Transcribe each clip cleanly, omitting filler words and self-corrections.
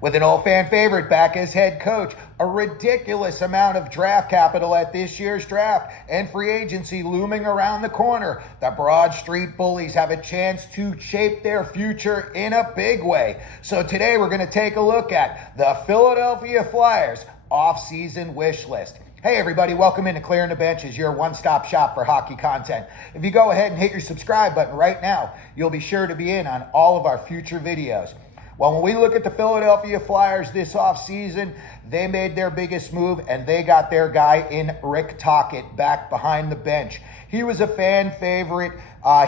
With an old fan favorite back as head coach, a ridiculous amount of draft capital at this year's draft, and free agency looming around the corner, the Broad Street Bullies have a chance to shape their future in a big way. So today we're going to take a look at the Philadelphia Flyers off-season wish list. Hey everybody, welcome into Clearing the Benches, your one-stop shop for hockey content. If you go ahead and hit your subscribe button right now, you'll be sure to be in on all of our future videos. Well, when we look at the Philadelphia Flyers this offseason, they made their biggest move and they got their guy in Rick Tocchet back behind the bench. He was a fan favorite.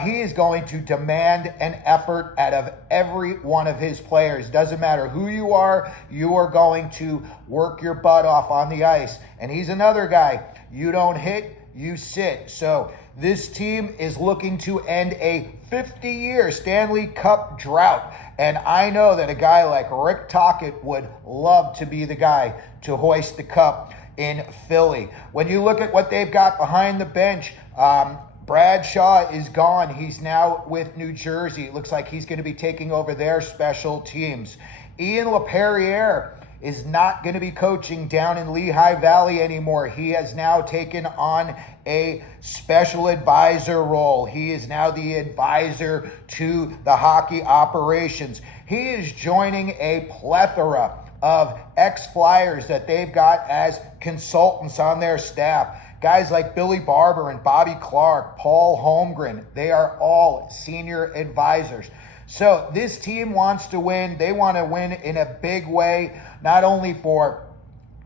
He is going to demand an effort out of every one of his players. Doesn't matter who you are going to work your butt off on the ice. And he's another guy. You don't hit, you sit. So this team is looking to end a 50-year Stanley Cup drought. And I know that a guy like Rick Tocchet would love to be the guy to hoist the cup in Philly. When you look at what they've got behind the bench, Bradshaw is gone. He's now with New Jersey. It looks like he's going to be taking over their special teams. Ian LaPerriere is not going to be coaching down in Lehigh Valley anymore. He has now taken on a special advisor role. He is now the advisor to the hockey operations. He is joining a plethora of ex-Flyers that they've got as consultants on their staff. Guys like Billy Barber and Bobby Clark, Paul Holmgren, they are all senior advisors. So this team wants to win. They want to win in a big way, not only for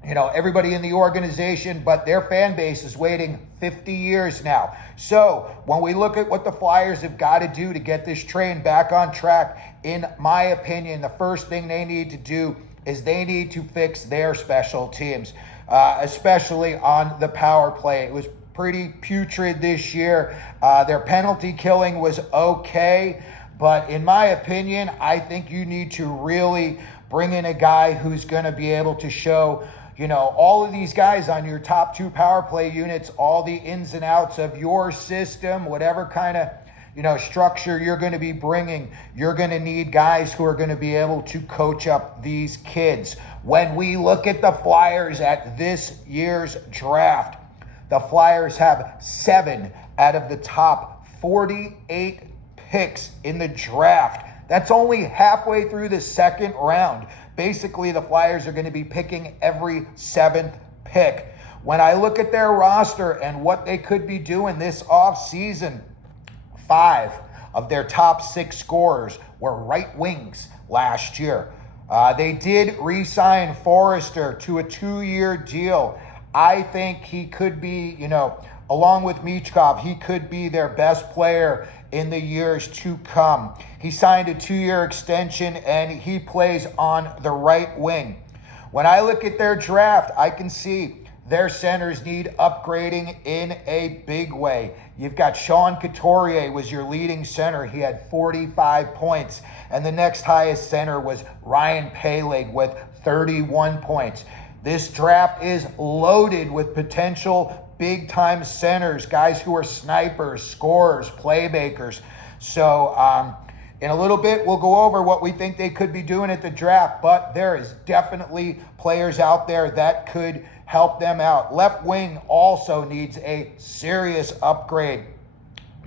everybody in the organization, but their fan base is waiting 50 years now. So when we look at what the Flyers have got to do to get this train back on track, in my opinion, the first thing they need to do is they need to fix their special teams, especially on the power play. It was pretty putrid this year. Their penalty killing was okay, but in my opinion, I think you need to really bring in a guy who's going to be able to show all of these guys on your top two power play units, all the ins and outs of your system, whatever kind of structure you're going to be bringing. You're going to need guys who are going to be able to coach up these kids. When we look at the Flyers at this year's draft, the Flyers have 7 out of the top 48 picks in the draft. That's only halfway through the second round. Basically, the Flyers are going to be picking every 7th pick. When I look at their roster and what they could be doing this offseason, 5 of their top 6 scorers were right wings last year. They did re-sign Forrester to a 2-year deal. I think he could be, along with Michkov, he could be their best player in the years to come. He signed a 2-year extension and he plays on the right wing. When I look at their draft, I can see their centers need upgrading in a big way. You've got Sean Couturier was your leading center. He had 45 points. And the next highest center was Ryan Palig with 31 points. This draft is loaded with potential big-time centers, guys who are snipers, scorers, playmakers. So in a little bit, we'll go over what we think they could be doing at the draft, but there is definitely players out there that could help them out. Left wing also needs a serious upgrade.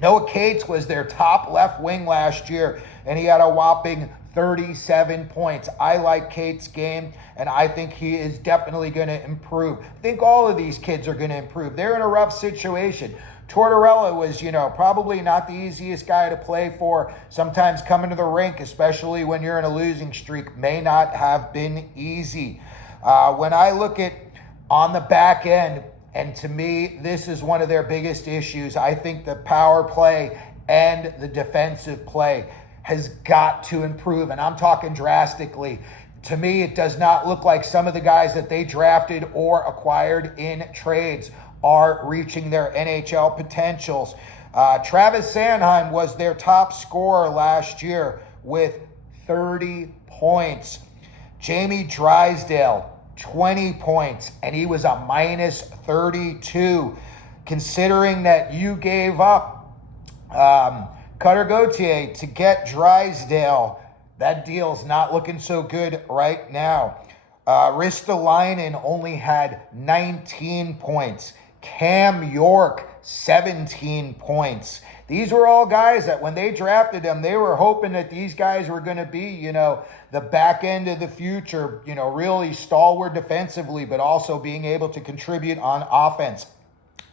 Noah Cates was their top left wing last year, and he had a whopping 37 points. I like Cates' game, and I think he is definitely going to improve. I think all of these kids are going to improve. They're in a rough situation. Tortorella was, probably not the easiest guy to play for. Sometimes coming to the rink, especially when you're in a losing streak, may not have been easy. When I look at on the back end, and to me, this is one of their biggest issues, I think the power play and the defensive play has got to improve, and I'm talking drastically. To me, it does not look like some of the guys that they drafted or acquired in trades are reaching their NHL potentials. Travis Sanheim was their top scorer last year with 30 points. Jamie Drysdale, 20 points, and he was a minus 32. Considering that you gave up Cutter Gauthier to get Drysdale, that deal's not looking so good right now. Ristolainen only had 19 points. Cam York, 17 points. These were all guys that when they drafted them, they were hoping that these guys were going to be, the back end of the future, really stalwart defensively, but also being able to contribute on offense.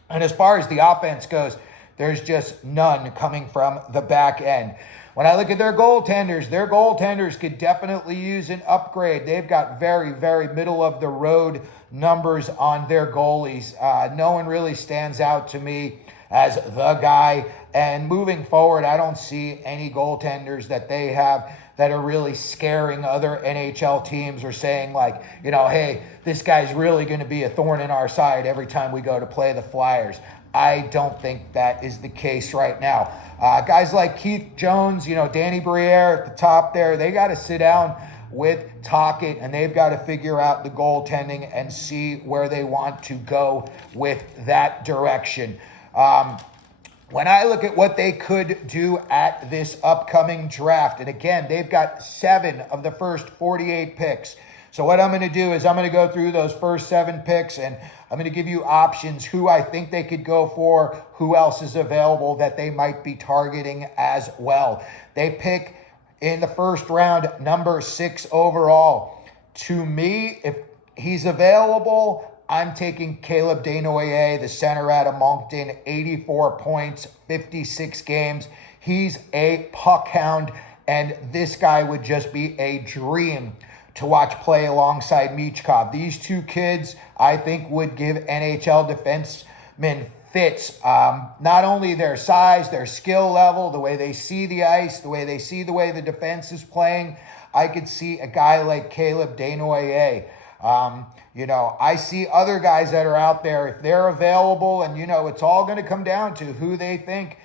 And as far as the offense goes, there's just none coming from the back end. When I look at their goaltenders could definitely use an upgrade. They've got very, very middle of the road numbers on their goalies. No one really stands out to me as the guy. And moving forward, I don't see any goaltenders that they have that are really scaring other NHL teams or saying like, hey, this guy's really going to be a thorn in our side every time we go to play the Flyers. I don't think that is the case right now. Guys like Keith Jones, Danny Briere at the top there, they got to sit down with Tocchet and they've got to figure out the goaltending and see where they want to go with that direction. When I look at what they could do at this upcoming draft, and again, they've got 7 of the first 48 picks. So what I'm going to do is I'm going to go through those first 7 picks and I'm going to give you options, who I think they could go for, who else is available that they might be targeting as well. They pick in the first round, number 6 overall. To me, if he's available, I'm taking Caleb Desnoyers, the center out of Moncton, 84 points, 56 games. He's a puck hound, and this guy would just be a dream to watch play alongside Michkov. These two kids, I think, would give NHL defensemen fits. Not only their size, their skill level, the way they see the ice, the way the defense is playing. I could see a guy like Caleb Desnoyers. I see other guys that are out there, if they're available, and, it's all going to come down to who they think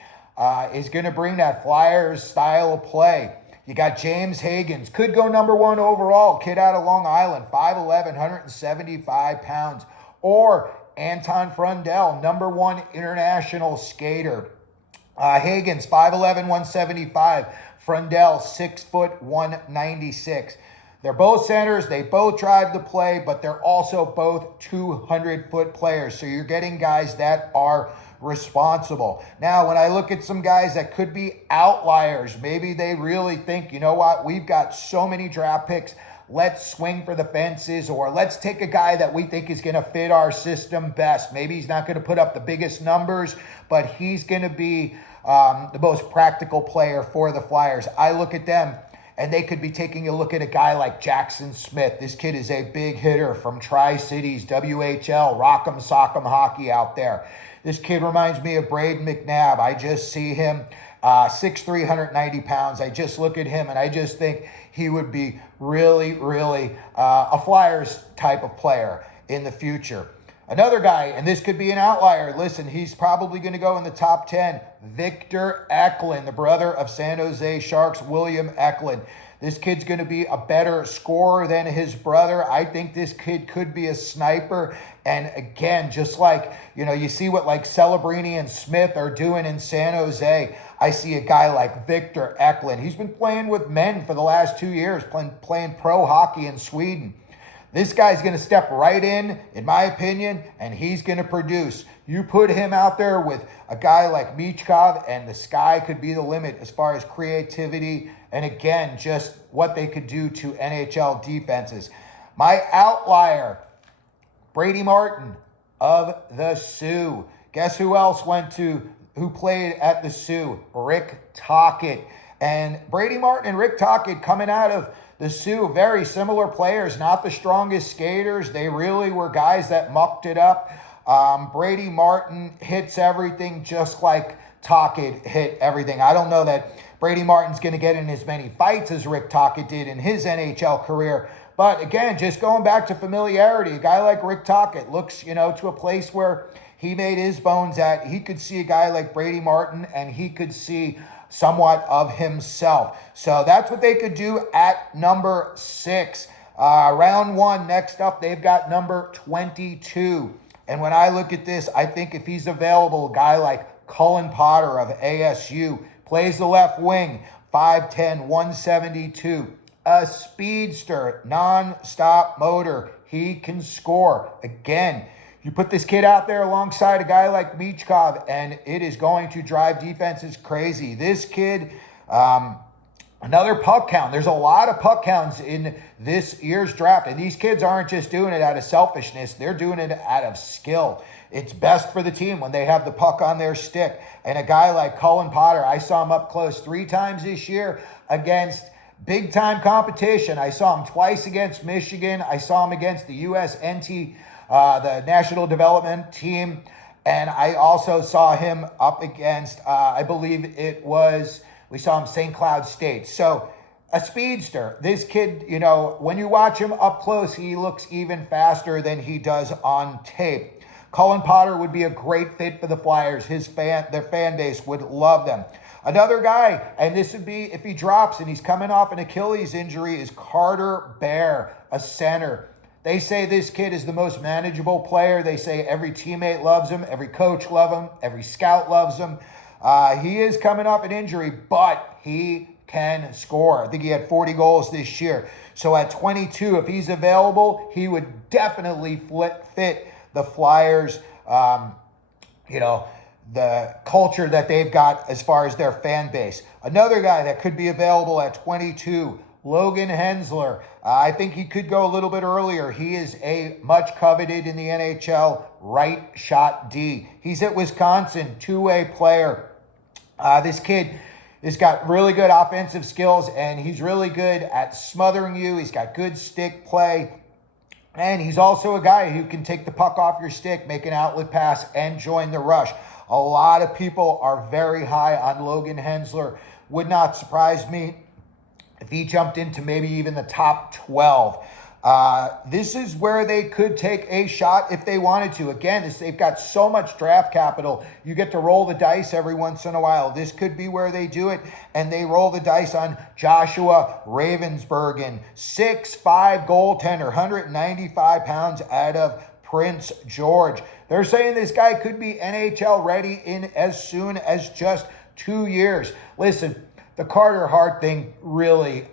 is going to bring that Flyers style of play. You got James Hagens, could go number 1 overall, kid out of Long Island, 5'11", 175 pounds. Or Anton Frondell, number 1 international skater. Hagens, 5'11", 175. Frondell, 6', 196. They're both centers. They both drive the play, but they're also both 200-foot players. So you're getting guys that are responsible. Now, when I look at some guys that could be outliers, maybe they really think, we've got so many draft picks. Let's swing for the fences, or let's take a guy that we think is going to fit our system best. Maybe he's not going to put up the biggest numbers, but he's going to be the most practical player for the Flyers. I look at them, and they could be taking a look at a guy like Jackson Smith. This kid is a big hitter from Tri-Cities, WHL, Rock'em Sock'em hockey out there. This kid reminds me of Braden McNabb. I just see him, 6'3", 190 pounds. I just look at him, and I just think he would be really, really a Flyers type of player in the future. Another guy, and this could be an outlier. Listen, he's probably going to go in the top 10. Victor Eklund, the brother of San Jose Sharks, William Eklund. This kid's going to be a better scorer than his brother. I think this kid could be a sniper. And again, just like, you see what like Celebrini and Smith are doing in San Jose. I see a guy like Victor Eklund. He's been playing with men for the last 2 years, playing pro hockey in Sweden. This guy's going to step right in my opinion, and he's going to produce. You put him out there with a guy like Michkov, and the sky could be the limit as far as creativity and, again, just what they could do to NHL defenses. My outlier, Brady Martin of the Sioux. Guess who else who played at the Sioux? Rick Tocchet. And Brady Martin and Rick Tocchet coming out of the Sioux, very similar players, not the strongest skaters. They really were guys that mucked it up. Brady Martin hits everything just like Tocchet hit everything. I don't know that Brady Martin's going to get in as many fights as Rick Tocchet did in his NHL career. But again, just going back to familiarity, a guy like Rick Tocchet looks, to a place where he made his bones at. He could see a guy like Brady Martin, and he could see somewhat of himself. So that's what they could do at number 6. Round 1, next up, they've got number 22. And when I look at this, I think if he's available, a guy like Cullen Potter of ASU, plays the left wing, 5'10", 172. A speedster, non-stop motor. He can score. Again, you put this kid out there alongside a guy like Michkov, and it is going to drive defenses crazy. This kid, another puck count. There's a lot of puck counts in this year's draft, and these kids aren't just doing it out of selfishness. They're doing it out of skill. It's best for the team when they have the puck on their stick. And a guy like Cullen Potter, I saw him up close 3 times this year against big-time competition. I saw him twice against Michigan. I saw him against the USNT, the National Development Team. And I also saw him up against, I believe we saw him St. Cloud State. So a speedster. This kid, when you watch him up close, he looks even faster than he does on tape. Cullen Potter would be a great fit for the Flyers. Their fan base would love them. Another guy, and this would be if he drops and he's coming off an Achilles injury, is Carter Bear, a center. They say this kid is the most manageable player. They say every teammate loves him, every coach loves him, every scout loves him. He is coming off an injury, but he can score. I think he had 40 goals this year. So at 22, if he's available, he would definitely fit the Flyers, the culture that they've got as far as their fan base. Another guy that could be available at 22, Logan Hensler. I think he could go a little bit earlier. He is a much coveted in the NHL right shot D. He's at Wisconsin, two-way player. This kid has got really good offensive skills, and he's really good at smothering you. He's got good stick play. And he's also a guy who can take the puck off your stick, make an outlet pass, and join the rush. A lot of people are very high on Logan Hensler. Would not surprise me if he jumped into maybe even the top 12. This is where they could take a shot if they wanted to. Again, they've got so much draft capital. You get to roll the dice every once in a while. This could be where they do it, and they roll the dice on Joshua Ravensbergen, 6'5" goaltender, 195 pounds out of Prince George. They're saying this guy could be NHL ready in as soon as just 2 years. Listen, the Carter Hart thing really,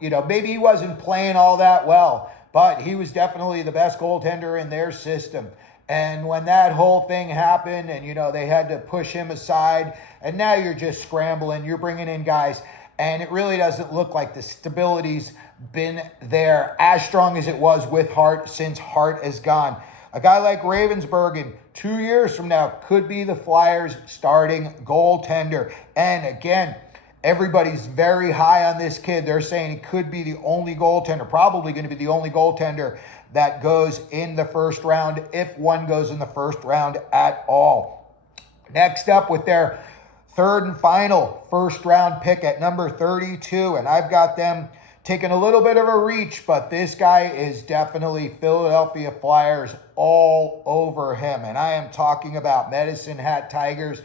maybe he wasn't playing all that well, but he was definitely the best goaltender in their system. And when that whole thing happened and, they had to push him aside, and now you're just scrambling, you're bringing in guys, and it really doesn't look like the stability's been there as strong as it was with Hart since Hart is gone. A guy like Ravensbergen, 2 years from now, could be the Flyers' starting goaltender. And again, everybody's very high on this kid. They're saying he could be the only goaltender, probably going to be the only goaltender that goes in the first round, if one goes in the first round at all. Next up with their third and final first round pick at number 32, and I've got them taking a little bit of a reach, but this guy is definitely Philadelphia Flyers all over him. And I am talking about Medicine Hat Tigers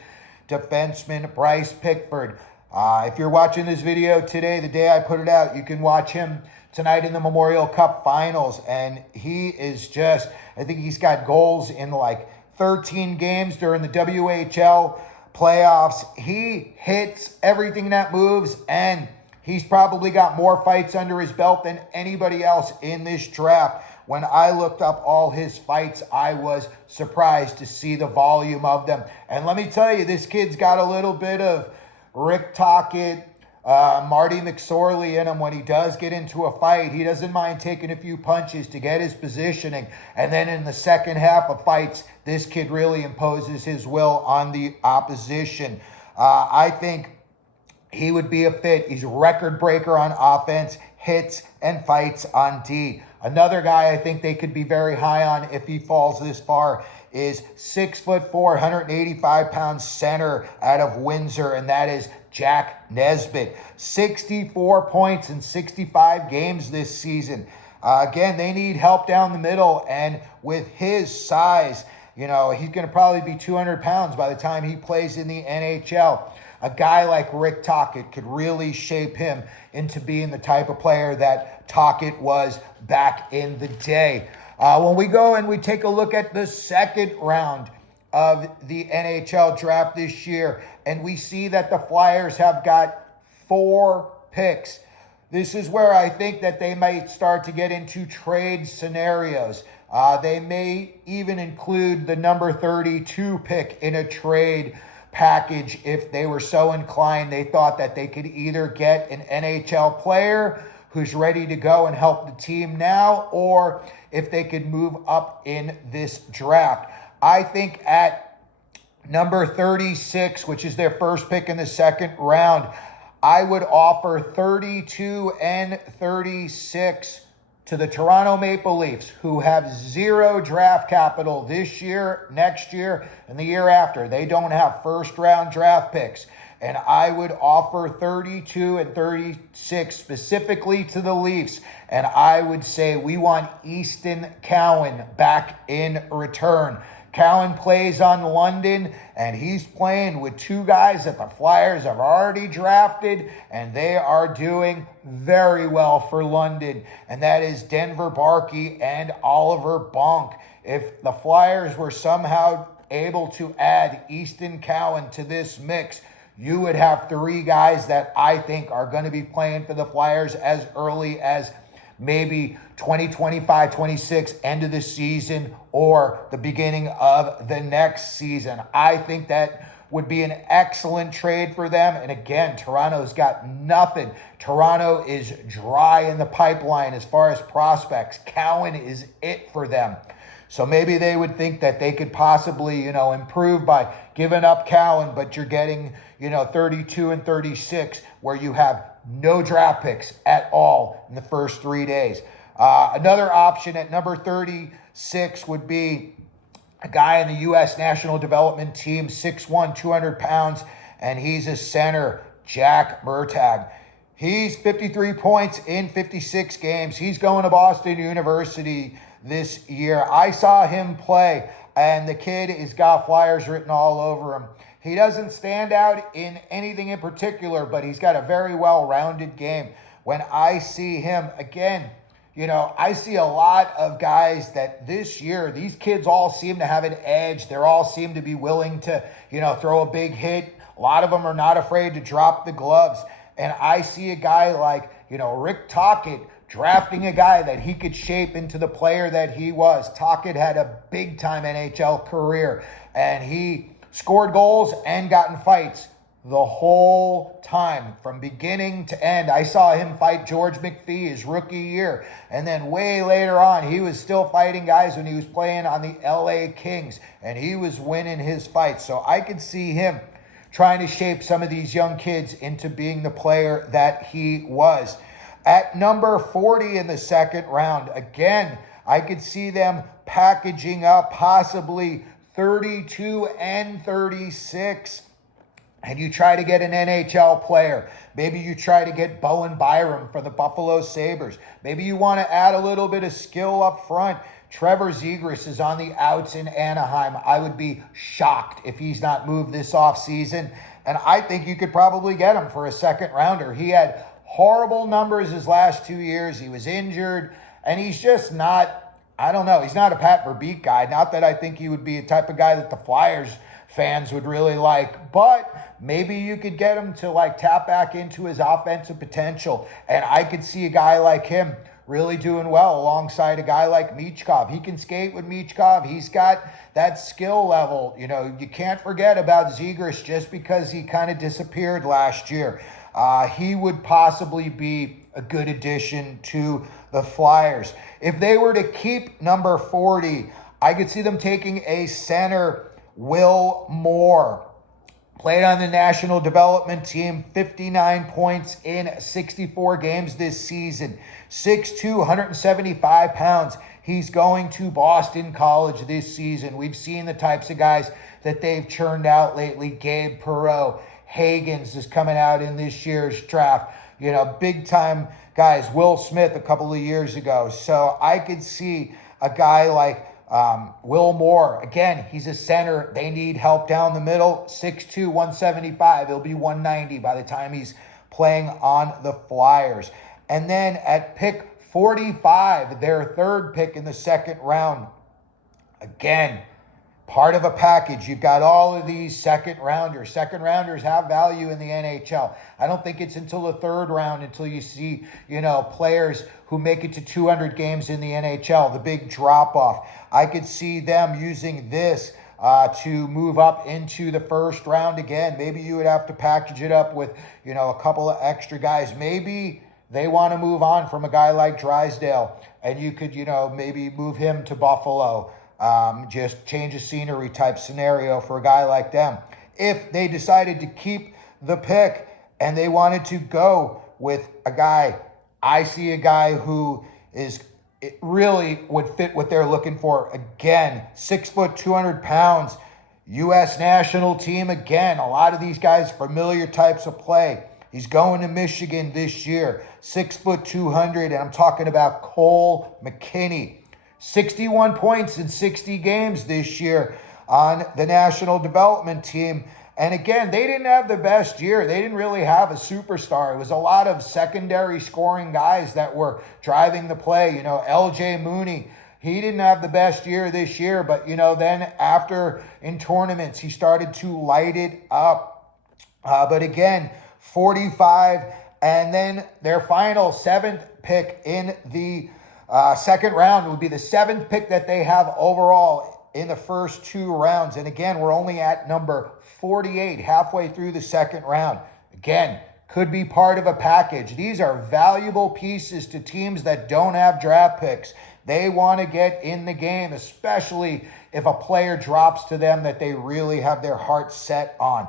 defenseman Bryce Pickford. If you're watching this video today, the day I put it out, you can watch him tonight in the Memorial Cup Finals. And he is I think he's got goals in like 13 games during the WHL playoffs. He hits everything that moves, and he's probably got more fights under his belt than anybody else in this draft. When I looked up all his fights, I was surprised to see the volume of them. And let me tell you, this kid's got a little bit of Rick Tocchet, Marty McSorley in him. When he does get into a fight, he doesn't mind taking a few punches to get his positioning. And then in the second half of fights, this kid really imposes his will on the opposition. I think he would be a fit. He's a record breaker on offense, hits and fights on D. Another guy I think they could be very high on if he falls this far is 6'4", 185 pound center out of Windsor, and that is Jack Nesbitt. 64 points in 65 games this season. Again, they need help down the middle, and with his size, he's going to probably be 200 pounds by the time he plays in the NHL. A guy like Rick Tocchet could really shape him into being the type of player that Tocchet was back in the day. When we go and we take a look at the second round of the NHL draft this year, and we see that the Flyers have got 4 picks. This is where I think that they might start to get into trade scenarios. They may even include the number 32 pick in a trade package if they were so inclined. They thought that they could either get an NHL player who's ready to go and help the team now, or if they could move up in this draft. I think at number 36, which is their first pick in the second round, I would offer 32 and 36 to the Toronto Maple Leafs, who have 0 draft capital this year, next year, and the year after. They don't have first-round draft picks. And I would offer 32 and 36 specifically to the Leafs. And I would say we want Easton Cowan back in return. Cowan plays on London, and he's playing with 2 guys that the Flyers have already drafted, and they are doing very well for London. And that is Denver Barkey and Oliver Bonk. If the Flyers were somehow able to add Easton Cowan to this mix, you would have 3 guys that I think are going to be playing for the Flyers as early as maybe 2025, 26, end of the season, or the beginning of the next season. I think that would be an excellent trade for them. And again, Toronto's got nothing. Toronto is dry in the pipeline as far as prospects. Cowan is it for them. So maybe they would think that they could possibly, improve by giving up Cowan, but you're getting, 32 and 36, where you have no draft picks at all in the first 3 days. Another option at number 36 would be a guy in the U.S. National Development Team, 6'1", 200 pounds, and he's a center, Jack Murtagh. He's 53 points in 56 games. He's going to Boston University this year. I saw him play, and the kid has got Flyers written all over him. He doesn't stand out in anything in particular, but he's got a very well-rounded game. When I see him, again, I see a lot of guys that this year, these kids all seem to have an edge. They all seem to be willing to, throw a big hit. A lot of them are not afraid to drop the gloves. And I see a guy like, Rick Tocchet drafting a guy that he could shape into the player that he was. Tocchet had a big-time NHL career, and he scored goals and got in fights the whole time, from beginning to end. I saw him fight George McPhee his rookie year, and then way later on, he was still fighting guys when he was playing on the LA Kings, and he was winning his fights. So I could see him trying to shape some of these young kids into being the player that he was. At number 40 in the second round, again, I could see them packaging up possibly 32 and 36, and you try to get an NHL player. Maybe you try to get Bowen Byram for the Buffalo Sabres. Maybe you want to add a little bit of skill up front. Trevor Zegras is on the outs in Anaheim. I would be shocked if he's not moved this offseason, and I think you could probably get him for a second rounder. He had horrible numbers his last 2 years. He was injured, and he's just not, he's not a Pat Verbeek guy. Not that I think he would be a type of guy that the Flyers fans would really like, but maybe you could get him to tap back into his offensive potential. And I could see a guy like him really doing well alongside a guy like Michkov. He can skate with Michkov. He's got that skill level. You can't forget about Zegras just because he kind of disappeared last year. He would possibly be a good addition to the Flyers. If they were to keep number 40, I could see them taking a center, Will Moore. Played on the National Development Team, 59 points in 64 games this season. 6'2", 175 pounds. He's going to Boston College this season. We've seen the types of guys that they've churned out lately. Gabe Perreault, Hagens is coming out in this year's draft. Big-time guys. Will Smith a couple of years ago. So I could see a guy like Will Moore. Again, he's a center. They need help down the middle. 6'2", 175. He'll be 190 by the time he's playing on the Flyers. And then at pick 45, their third pick in the second round, again, part of a package. You've got all of these second rounders. Second rounders have value in the NHL. I don't think it's until the third round until you see, players who make it to 200 games in the NHL, the big drop off. I could see them using this to move up into the first round again. Maybe you would have to package it up with, a couple of extra guys. Maybe they want to move on from a guy like Drysdale, and you could, maybe move him to Buffalo. Just change of scenery type scenario for a guy like them. If they decided to keep the pick and they wanted to go with a guy, I see a guy who it really would fit what they're looking for. Again, 6 foot, 200 pounds, U.S. national team. Again, a lot of these guys, familiar types of play. He's going to Michigan this year, 6 foot, 200, and I'm talking about Cole McKinney. 61 points in 60 games this year on the national development team. And again, they didn't have the best year. They didn't really have a superstar. It was a lot of secondary scoring guys that were driving the play. LJ Mooney, he didn't have the best year this year, but then after in tournaments, he started to light it up. But again, 45, and then their final 7th pick in the second round would be the 7th pick that they have overall in the first 2 rounds. And again, we're only at number 48, halfway through the second round. Again, could be part of a package. These are valuable pieces to teams that don't have draft picks. They want to get in the game, especially if a player drops to them that they really have their heart set on.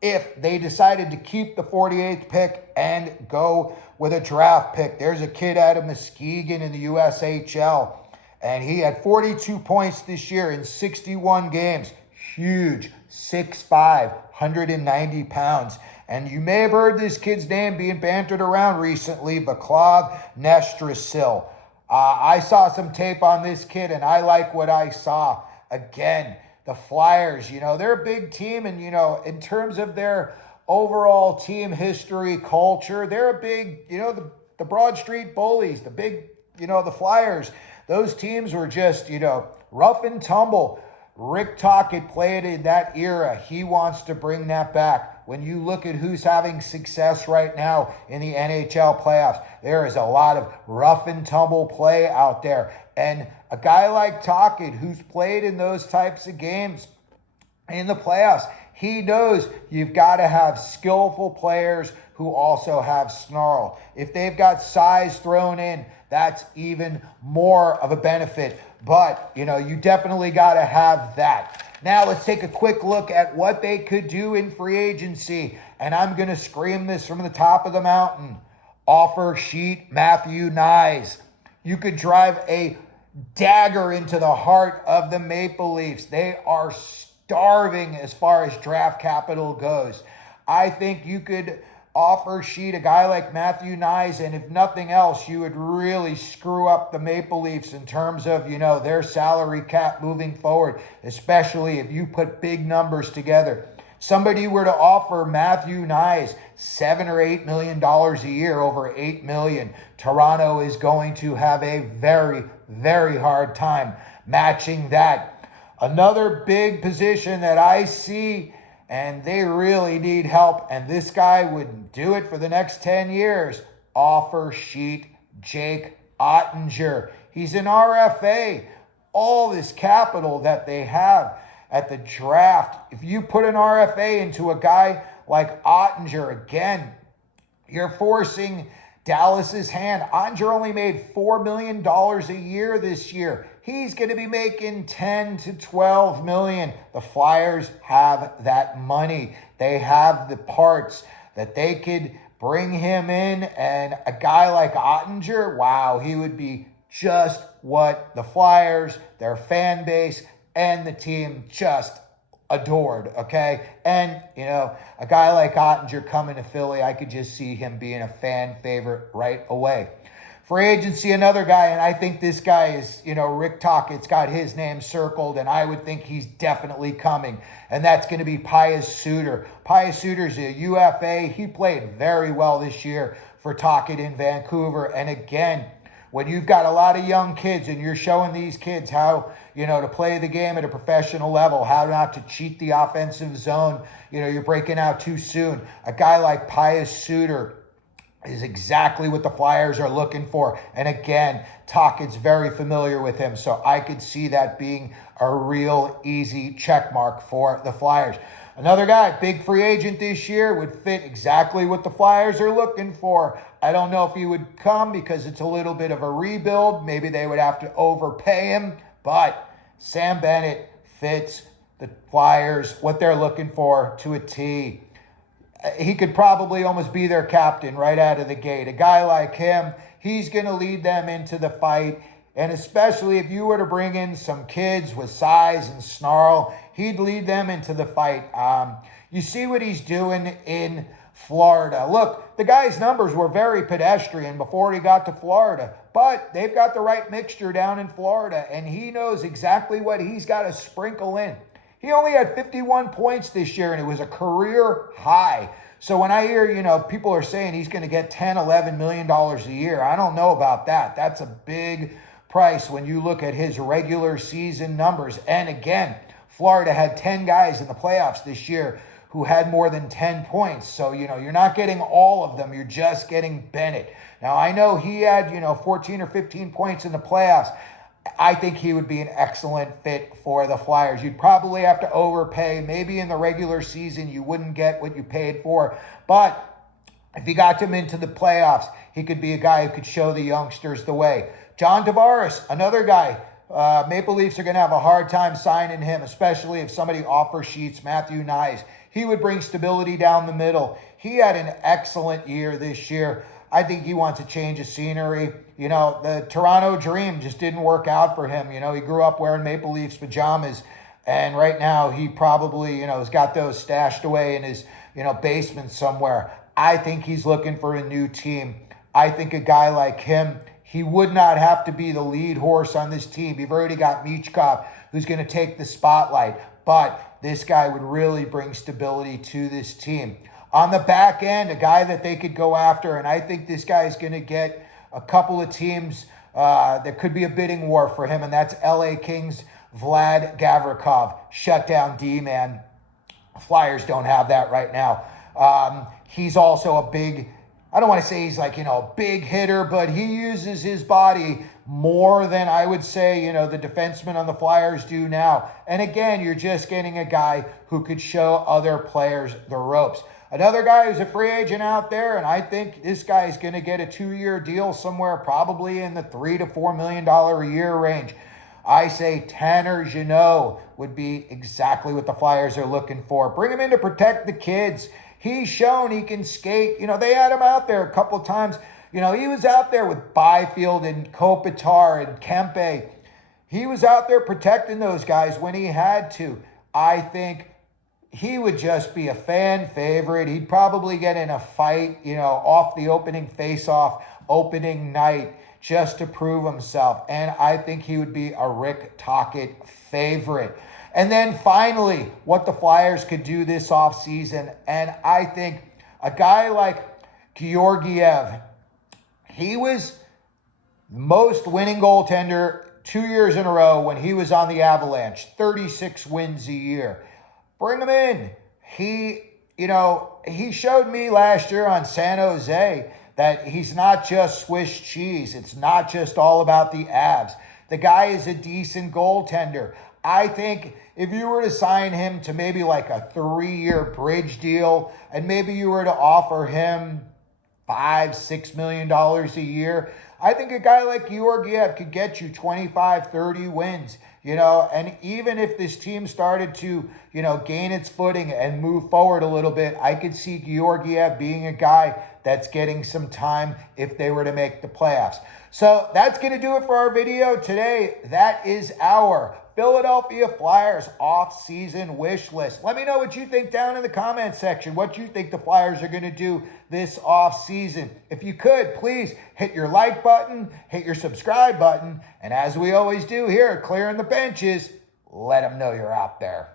If they decided to keep the 48th pick and go with a draft pick, there's a kid out of Muskegon in the USHL, and he had 42 points this year in 61 games. Huge, 6'5", 190 pounds. And you may have heard this kid's name being bantered around recently, Vaclav Nestrasil. I saw some tape on this kid, and I like what I saw. Again, the Flyers, they're a big team, and, in terms of their overall team history, culture, they're a big, the Broad Street Bullies, the big, the Flyers. Those teams were just, rough and tumble. Rick Tocchet played in that era. He wants to bring that back. When you look at who's having success right now in the NHL playoffs, there is a lot of rough and tumble play out there. And a guy like Tocchet, who's played in those types of games in the playoffs, he knows you've got to have skillful players who also have snarl. If they've got size thrown in, that's even more of a benefit. But, you definitely got to have that. Now let's take a quick look at what they could do in free agency. And I'm going to scream this from the top of the mountain. Offer sheet Matthew Knies. You could drive a dagger into the heart of the Maple Leafs. They are starving as far as draft capital goes. I think you could offer sheet a guy like Matthew Knies, and if nothing else, you would really screw up the Maple Leafs in terms of, their salary cap moving forward, especially if you put big numbers together. Somebody were to offer Matthew Knies $7 or $8 million a year, over $8 million. Toronto is going to have a very, very hard time matching that. Another big position that I see, and they really need help, and this guy would do it for the next 10 years, offer sheet Jake Ottinger. He's an RFA. All this capital that they have at the draft, if you put an RFA into a guy like Ottinger, again, you're forcing Dallas's hand. Ottinger only made $4 million a year this year. He's going to be making 10 to 12 million. The Flyers have that money. They have the parts that they could bring him in, and a guy like Ottinger, wow, he would be just what the Flyers, their fan base, and the team just adored, okay? And, a guy like Ottinger coming to Philly, I could just see him being a fan favorite right away. Free agency, another guy, and I think this guy is, Rick Tocchet's got his name circled, and I would think he's definitely coming, and that's going to be Pius Suter. Pius Suter's a UFA. He played very well this year for Tocchet in Vancouver, and again, When you've got a lot of young kids and you're showing these kids how, to play the game at a professional level, how not to cheat the offensive zone, you're breaking out too soon. A guy like Pius Suter is exactly what the Flyers are looking for. And again, Tocchet's very familiar with him, so I could see that being a real easy check mark for the Flyers. Another guy, big free agent this year, would fit exactly what the Flyers are looking for. I don't know if he would come because it's a little bit of a rebuild. Maybe they would have to overpay him, but Sam Bennett fits the Flyers, what they're looking for, to a T. He could probably almost be their captain right out of the gate. A guy like him, he's going to lead them into the fight. And especially if you were to bring in some kids with size and snarl, he'd lead them into the fight. You see what he's doing in Florida. Look, the guy's numbers were very pedestrian before he got to Florida, but they've got the right mixture down in Florida, and he knows exactly what he's got to sprinkle in. He only had 51 points this year, and it was a career high. So when I hear, people are saying he's going to get $10, $11 million a year, I don't know about that. That's a big price when you look at his regular season numbers. And again, Florida had 10 guys in the playoffs this year who had more than 10 points. So, you're not getting all of them. You're just getting Bennett. Now, I know he had, 14 or 15 points in the playoffs. I think he would be an excellent fit for the Flyers. You'd probably have to overpay. Maybe in the regular season you wouldn't get what you paid for. But if you got him into the playoffs, he could be a guy who could show the youngsters the way. John Tavares, another guy. Maple Leafs are going to have a hard time signing him, especially if somebody offer sheets Matthew Nyes. He would bring stability down the middle. He had an excellent year this year. I think he wants a change of scenery. The Toronto dream just didn't work out for him. He grew up wearing Maple Leafs pajamas, and right now he probably, has got those stashed away in his, basement somewhere. I think he's looking for a new team. I think a guy like him, he would not have to be the lead horse on this team. You've already got Michkov, who's going to take the spotlight, but this guy would really bring stability to this team. On the back end, a guy that they could go after, and I think this guy is going to get a couple of teams. There could be a bidding war for him, and that's LA Kings' Vlad Gavrikov, shutdown D-man. Flyers don't have that right now. He's also a big, I don't want to say he's like, a big hitter, but he uses his body more than I would say, the defensemen on the Flyers do now. And again, you're just getting a guy who could show other players the ropes. Another guy who's a free agent out there, and I think this guy is going to get a 2-year deal somewhere probably in the $3 to $4 million a year range. I say Tanner Jeannot would be exactly what the Flyers are looking for. Bring him in to protect the kids. He's shown he can skate. They had him out there a couple of times. He was out there with Byfield and Kopitar and Kempe. He was out there protecting those guys when he had to. I think he would just be a fan favorite. He'd probably get in a fight, off the opening face-off, opening night, just to prove himself. And I think he would be a Rick Tocchet favorite. And then finally, what the Flyers could do this offseason. And I think a guy like Georgiev, he was most winning goaltender 2 years in a row when he was on the Avalanche, 36 wins a year. Bring him in. He showed me last year on San Jose that he's not just Swiss cheese. It's not just all about the Avs. The guy is a decent goaltender. I think if you were to sign him to maybe like a 3-year bridge deal, and maybe you were to offer him $5, $6 million a year, I think a guy like Georgiev could get you 25, 30 wins. And even if this team started to, gain its footing and move forward a little bit, I could see Georgiev being a guy that's getting some time if they were to make the playoffs. So that's going to do it for our video today. That is our Philadelphia Flyers off-season wish list. Let me know what you think down in the comment section, what you think the Flyers are going to do this off-season. If you could, please hit your like button, hit your subscribe button, and as we always do here at Clearing the Benches, let them know you're out there.